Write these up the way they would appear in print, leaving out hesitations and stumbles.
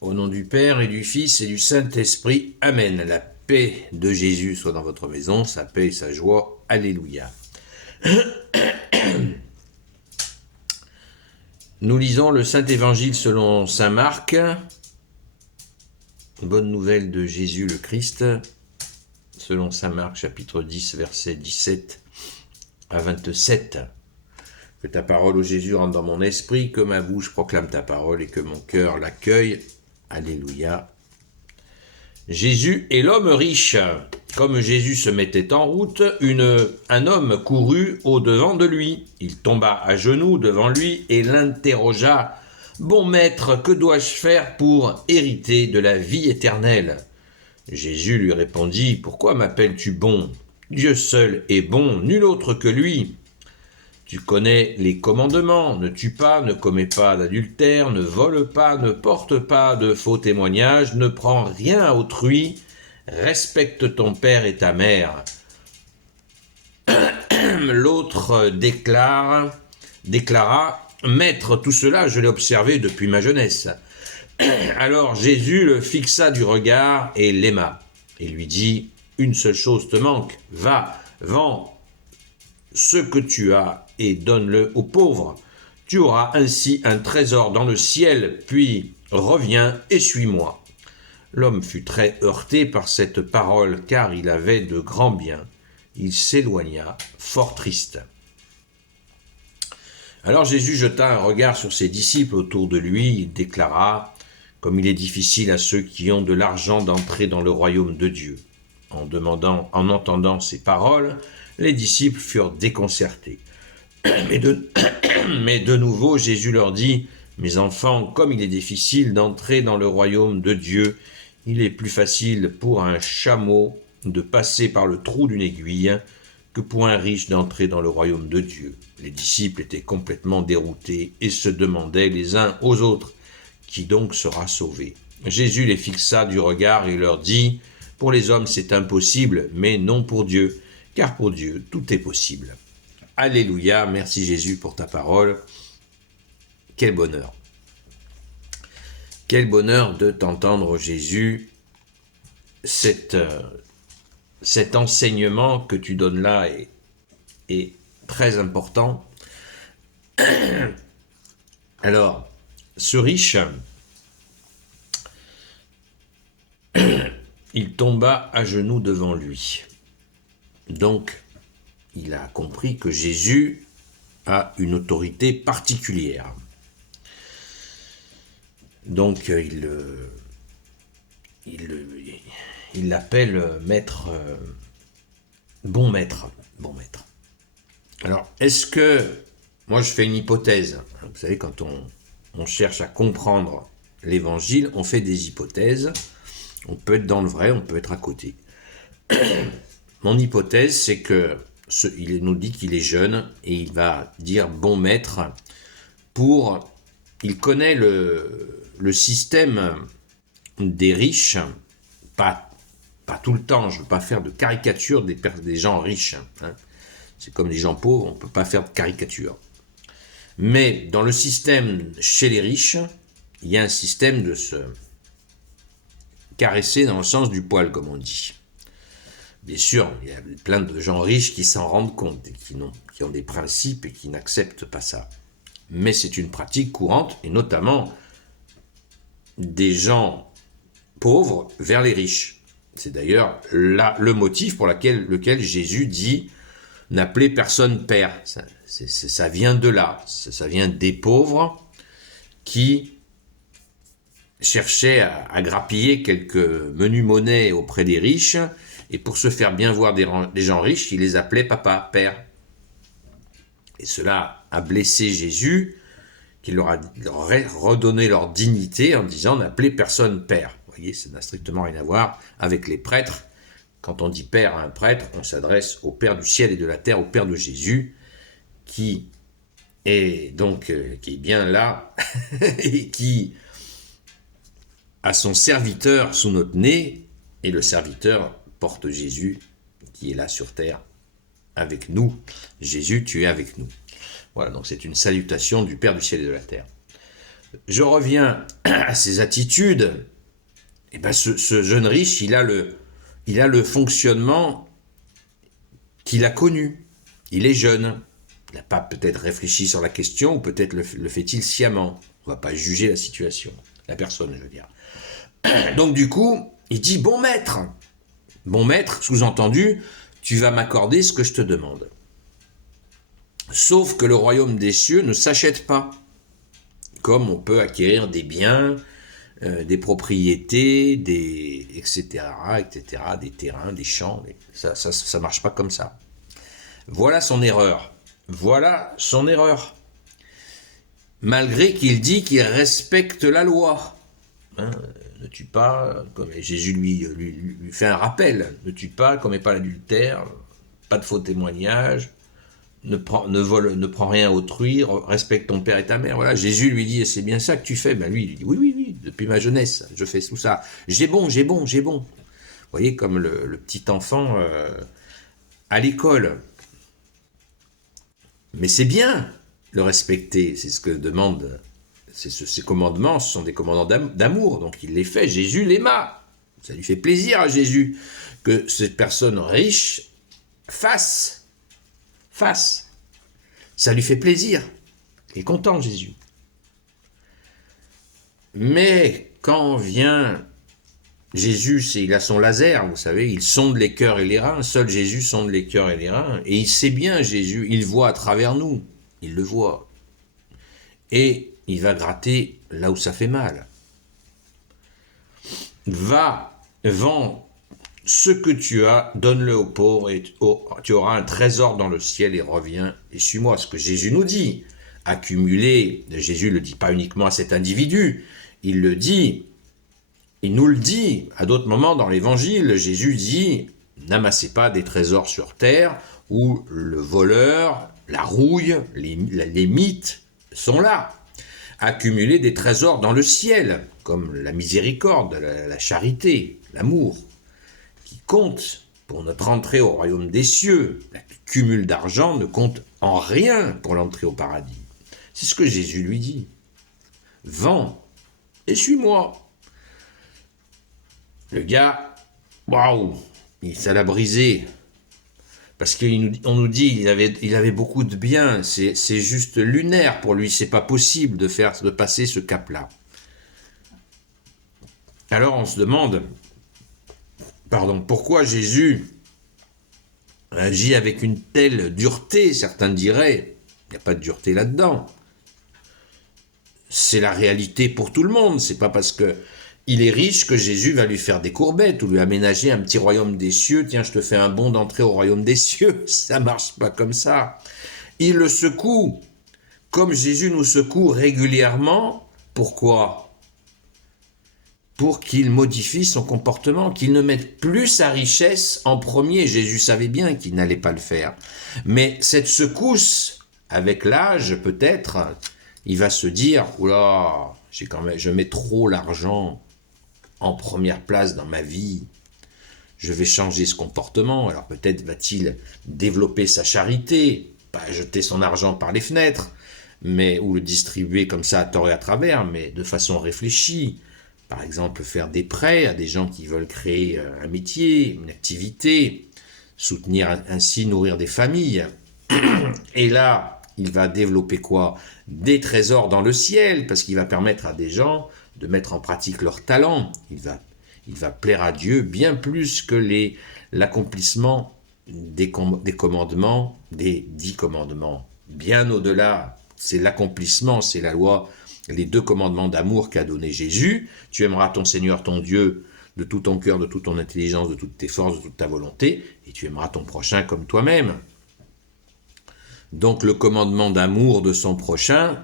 Au nom du Père et du Fils et du Saint-Esprit. Amen. La paix de Jésus soit dans votre maison, sa paix et sa joie. Alléluia. Nous lisons le Saint-Évangile selon saint Marc. Bonne nouvelle de Jésus le Christ, selon saint Marc, chapitre 10, versets 17 à 27. Que ta parole, ô Jésus, rentre dans mon esprit, que ma bouche proclame ta parole et que mon cœur l'accueille. Alléluia. Jésus et l'homme riche. Comme Jésus se mettait en route, un homme courut au-devant de lui. Il tomba à genoux devant lui et l'interrogea. « Bon maître, que dois-je faire pour hériter de la vie éternelle ?» Jésus lui répondit. « Pourquoi m'appelles-tu bon ? Dieu seul est bon, nul autre que lui. Tu connais les commandements, ne tue pas, ne commets pas d'adultère, ne vole pas, ne porte pas de faux témoignages, ne prends rien à autrui, respecte ton père et ta mère. » L'autre déclara, « Maître, tout cela je l'ai observé depuis ma jeunesse. » Alors Jésus le fixa du regard et l'aima, et lui dit, « Une seule chose te manque, va, vends ce que tu as et donne-le aux pauvres. Tu auras ainsi un trésor dans le ciel, puis reviens et suis-moi. » L'homme fut très heurté par cette parole, car il avait de grands biens. Il s'éloigna, fort triste. Alors Jésus jeta un regard sur ses disciples autour de lui, il déclara, « Comme il est difficile à ceux qui ont de l'argent d'entrer dans le royaume de Dieu. » En entendant ces paroles, les disciples furent déconcertés. Mais de nouveau, Jésus leur dit, « Mes enfants, comme il est difficile d'entrer dans le royaume de Dieu, il est plus facile pour un chameau de passer par le trou d'une aiguille que pour un riche d'entrer dans le royaume de Dieu. » Les disciples étaient complètement déroutés et se demandaient les uns aux autres, « Qui donc sera sauvé ?» Jésus les fixa du regard et leur dit, « Pour les hommes c'est impossible, mais non pour Dieu, car pour Dieu tout est possible. » Alléluia, merci Jésus pour ta parole. Quel bonheur. Quel bonheur de t'entendre Jésus, cet enseignement que tu donnes là est très important. Alors, ce riche, il tomba à genoux devant lui. Donc, il a compris que Jésus a une autorité particulière. Donc, il l'appelle maître, bon maître, bon maître. Alors, est-ce que, moi je fais une hypothèse, vous savez, quand on cherche à comprendre l'évangile, on fait des hypothèses, on peut être dans le vrai, on peut être à côté. Mon hypothèse, c'est que il nous dit qu'il est jeune et il va dire bon maître il connaît le système des riches, pas tout le temps, je ne veux pas faire de caricature des gens riches, hein. C'est comme les gens pauvres, on ne peut pas faire de caricature. Mais dans le système chez les riches, il y a un système de se caresser dans le sens du poil, comme on dit. Bien sûr, il y a plein de gens riches qui s'en rendent compte et qui ont des principes et qui n'acceptent pas ça. Mais c'est une pratique courante, et notamment des gens pauvres vers les riches. C'est d'ailleurs le motif pour lequel Jésus dit « n'appelez personne père ». Ça vient de là, ça vient des pauvres qui cherchaient à grappiller quelques menus monnaies auprès des riches, et pour se faire bien voir des gens riches, il les appelait papa, père. Et cela a blessé Jésus, qui leur aurait redonné leur dignité en disant « n'appelez personne père ». Vous voyez, ça n'a strictement rien à voir avec les prêtres. Quand on dit père à un prêtre, on s'adresse au Père du ciel et de la terre, au Père de Jésus, qui est bien là et qui a son serviteur sous notre nez, et le serviteur porte Jésus qui est là sur terre avec nous. Jésus, tu es avec nous. Voilà, donc c'est une salutation du Père du ciel et de la terre. je reviens à ses attitudes. Et ben ce jeune riche, il a le fonctionnement qu'il a connu. Il est jeune. Il n'a pas peut-être réfléchi sur la question, ou peut-être le fait-il sciemment. On ne va pas juger la situation, la personne, je veux dire. Donc du coup, il dit, bon maître, sous-entendu, tu vas m'accorder ce que je te demande. Sauf que le royaume des cieux ne s'achète pas, comme on peut acquérir des biens, des propriétés, etc., des terrains, des champs. Ça marche pas comme ça. Voilà son erreur. Malgré qu'il dit qu'il respecte la loi. Ne tue pas, comme Jésus lui fait un rappel. Ne tue pas, commets pas l'adultère, pas de faux témoignages, ne prends rien autrui, respecte ton père et ta mère. Voilà, Jésus lui dit, c'est bien ça que tu fais. Ben lui, il dit, oui, depuis ma jeunesse, je fais tout ça. J'ai bon. Vous voyez, comme le petit enfant à l'école. Mais c'est bien le respecter, c'est ce que demande, ces commandements, ce sont des commandements d'amour, donc il les fait, Jésus l'aima. Ça lui fait plaisir à Jésus que cette personne riche fasse. Ça lui fait plaisir. Il est content, Jésus. Mais quand vient Jésus, il a son laser, vous savez, il sonde les cœurs et les reins. Seul Jésus sonde les cœurs et les reins. Et il sait bien, Jésus, il voit à travers nous. Il le voit. Et il va gratter là où ça fait mal. Va, vends ce que tu as, donne-le aux pauvres, et tu auras un trésor dans le ciel, et reviens et suis-moi. Ce que Jésus nous dit. Accumuler, Jésus ne le dit pas uniquement à cet individu, il nous le dit à d'autres moments dans l'évangile. Jésus dit, n'amassez pas des trésors sur terre où le voleur, la rouille, les mythes sont là. Accumulez des trésors dans le ciel, comme la miséricorde, la charité, l'amour, qui compte pour notre entrée au royaume des cieux. Le cumul d'argent ne compte en rien pour l'entrée au paradis. C'est ce que Jésus lui dit. Vends et suis-moi. Le gars, waouh, ça l'a brisé. Parce qu'on nous dit il avait beaucoup de biens, c'est juste lunaire pour lui, c'est pas possible de passer ce cap-là. Alors on se demande, pourquoi Jésus agit avec une telle dureté, certains diraient, il n'y a pas de dureté là-dedans. C'est la réalité pour tout le monde, c'est pas parce que il est riche que Jésus va lui faire des courbettes ou lui aménager un petit royaume des cieux. Tiens, je te fais un bon d'entrée au royaume des cieux. Ça marche pas comme ça. Il le secoue, comme Jésus nous secoue régulièrement. Pourquoi ? Pour qu'il modifie son comportement, qu'il ne mette plus sa richesse en premier. Jésus savait bien qu'il n'allait pas le faire. Mais cette secousse, avec l'âge peut-être, il va se dire, oula, je mets trop l'argent en première place dans ma vie, je vais changer ce comportement. Alors peut-être va-t-il développer sa charité, pas jeter son argent par les fenêtres, ou le distribuer comme ça à tort et à travers, mais de façon réfléchie. Par exemple, faire des prêts à des gens qui veulent créer un métier, une activité, soutenir ainsi, nourrir des familles. Et là, il va développer quoi ? Des trésors dans le ciel, parce qu'il va permettre à des gens de mettre en pratique leur talent. Il va plaire à Dieu bien plus que l'accomplissement des commandements, des 10 commandements. Bien au-delà, c'est l'accomplissement, c'est la loi, les 2 commandements d'amour qu'a donné Jésus. Tu aimeras ton Seigneur, ton Dieu, de tout ton cœur, de toute ton intelligence, de toutes tes forces, de toute ta volonté, et tu aimeras ton prochain comme toi-même. Donc le commandement d'amour de son prochain,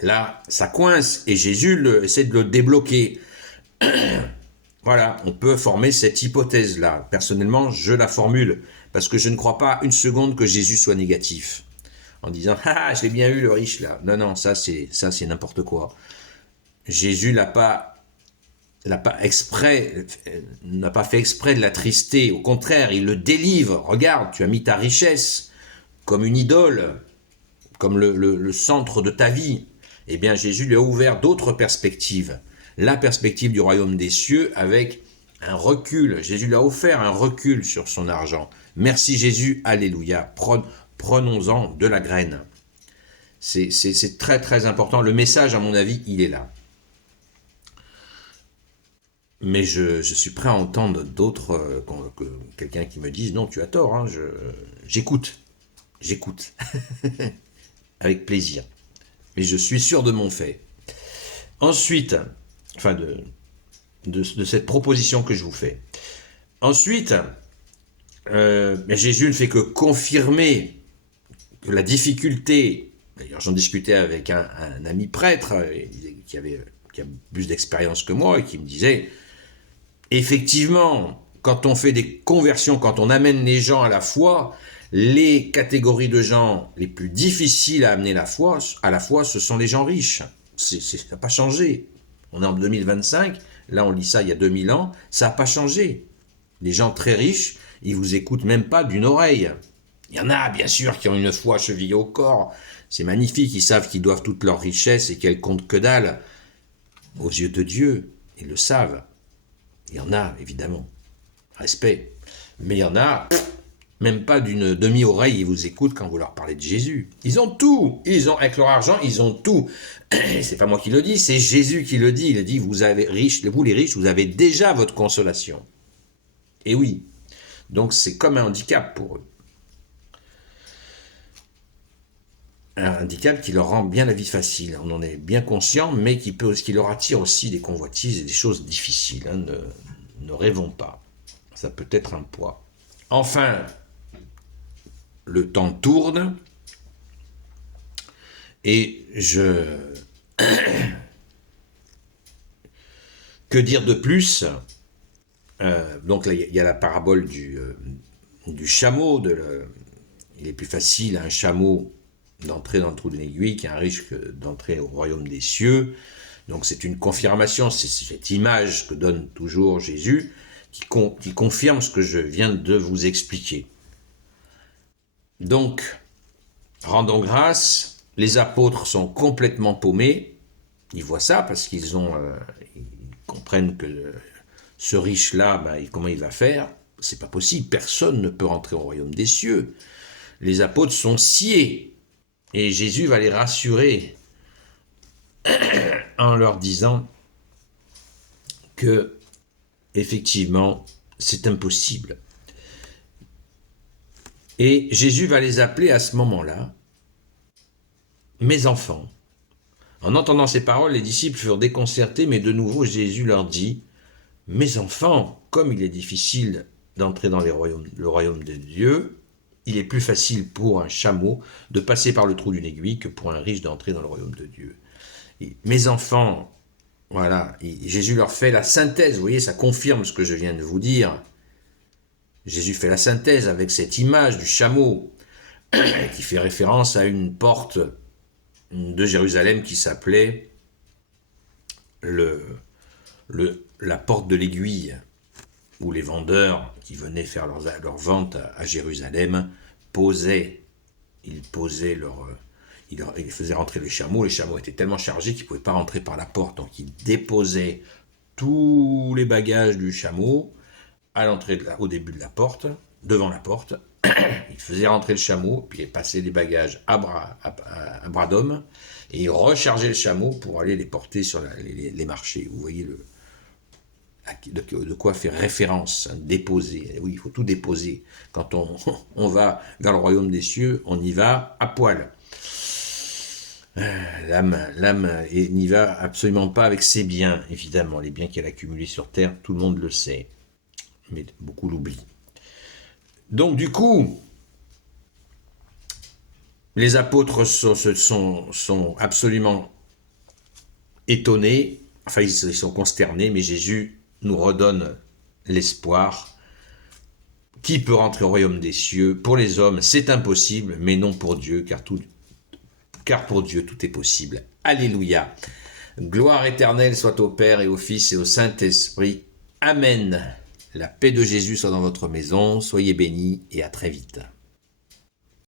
là, ça coince, et Jésus essaie de le débloquer. Voilà, on peut former cette hypothèse-là. Personnellement, je la formule, parce que je ne crois pas une seconde que Jésus soit négatif. En disant, ah, je l'ai bien eu le riche là. Non, ça c'est n'importe quoi. Jésus n'a pas fait exprès de l'attrister. Au contraire, il le délivre. Regarde, tu as mis ta richesse comme une idole, comme le centre de ta vie. Eh bien, Jésus lui a ouvert d'autres perspectives. La perspective du royaume des cieux avec un recul. Jésus lui a offert un recul sur son argent. Merci Jésus, alléluia. Prenons-en de la graine. C'est très très important. Le message, à mon avis, il est là. Mais je suis prêt à entendre d'autres, quelqu'un qui me dise non, tu as tort, hein, j'écoute. J'écoute. Avec plaisir. Mais je suis sûr de mon fait. Ensuite, enfin de cette proposition que je vous fais. Ensuite, Jésus ne fait que confirmer que la difficulté, d'ailleurs j'en discutais avec un ami prêtre qui a plus d'expérience que moi et qui me disait, effectivement, quand on fait des conversions, quand on amène les gens à la foi, les catégories de gens les plus difficiles à amener à la foi, ce sont les gens riches. Ça n'a pas changé. On est en 2025, là on lit ça il y a 2000 ans, ça n'a pas changé. Les gens très riches, ils vous écoutent même pas d'une oreille. Il y en a bien sûr qui ont une foi chevillée au corps, c'est magnifique, ils savent qu'ils doivent toute leur richesse et qu'elle compte que dalle. Aux yeux de Dieu, ils le savent. Il y en a, évidemment. Respect. Mais il y en a, même pas d'une demi-oreille, ils vous écoutent quand vous leur parlez de Jésus. Ils ont tout. Avec leur argent, ils ont tout. C'est pas moi qui le dis, c'est Jésus qui le dit. Il dit, vous les riches, vous avez déjà votre consolation. Et oui. Donc c'est comme un handicap pour eux. Un handicap qui leur rend bien la vie facile. On en est bien conscient, mais qui leur attire aussi des convoitises et des choses difficiles. Hein. Ne rêvons pas. Ça peut être un poids. Enfin, le temps tourne et que dire de plus? Donc là, il y a la parabole du chameau. Il est plus facile à un chameau d'entrer dans le trou d'une aiguille qu'un riche d'entrer au royaume des cieux. Donc c'est une confirmation, c'est cette image que donne toujours Jésus qui confirme ce que je viens de vous expliquer. Donc, rendons grâce, les apôtres sont complètement paumés, ils voient ça parce qu'ils comprennent que ce riche-là, comment il va faire? C'est pas possible, personne ne peut rentrer au royaume des cieux. Les apôtres sont sciés. Et Jésus va les rassurer en leur disant que, effectivement, c'est impossible. Et Jésus va les appeler à ce moment-là, mes enfants. En entendant ces paroles, les disciples furent déconcertés, mais de nouveau Jésus leur dit, mes enfants, comme il est difficile d'entrer dans le royaume de Dieu, il est plus facile pour un chameau de passer par le trou d'une aiguille que pour un riche d'entrer dans le royaume de Dieu. Et mes enfants, voilà, Jésus leur fait la synthèse, vous voyez, ça confirme ce que je viens de vous dire. Jésus fait la synthèse avec cette image du chameau qui fait référence à une porte de Jérusalem qui s'appelait la porte de l'aiguille, où les vendeurs qui venaient faire leur vente à Jérusalem ils faisaient rentrer les chameaux étaient tellement chargés qu'ils ne pouvaient pas rentrer par la porte, donc ils déposaient tous les bagages du chameau au début de la porte, devant la porte, ils faisaient rentrer le chameau, puis ils passaient les bagages à bras d'homme, et ils rechargeaient le chameau pour aller les porter sur les marchés. Vous voyez de quoi faire référence, déposer. Oui, il faut tout déposer. Quand on va vers le royaume des cieux, on y va à poil. L'âme n'y va absolument pas avec ses biens, évidemment. Les biens qu'elle a accumulés sur terre, tout le monde le sait. Mais beaucoup l'oublient. Donc du coup, les apôtres sont absolument étonnés, enfin ils sont consternés, mais Jésus nous redonne l'espoir. Qui peut rentrer au royaume des cieux? Pour les hommes, c'est impossible, mais non pour Dieu, car pour Dieu, tout est possible. Alléluia. Gloire éternelle soit au Père et au Fils et au Saint-Esprit. Amen. La paix de Jésus soit dans votre maison. Soyez bénis et à très vite.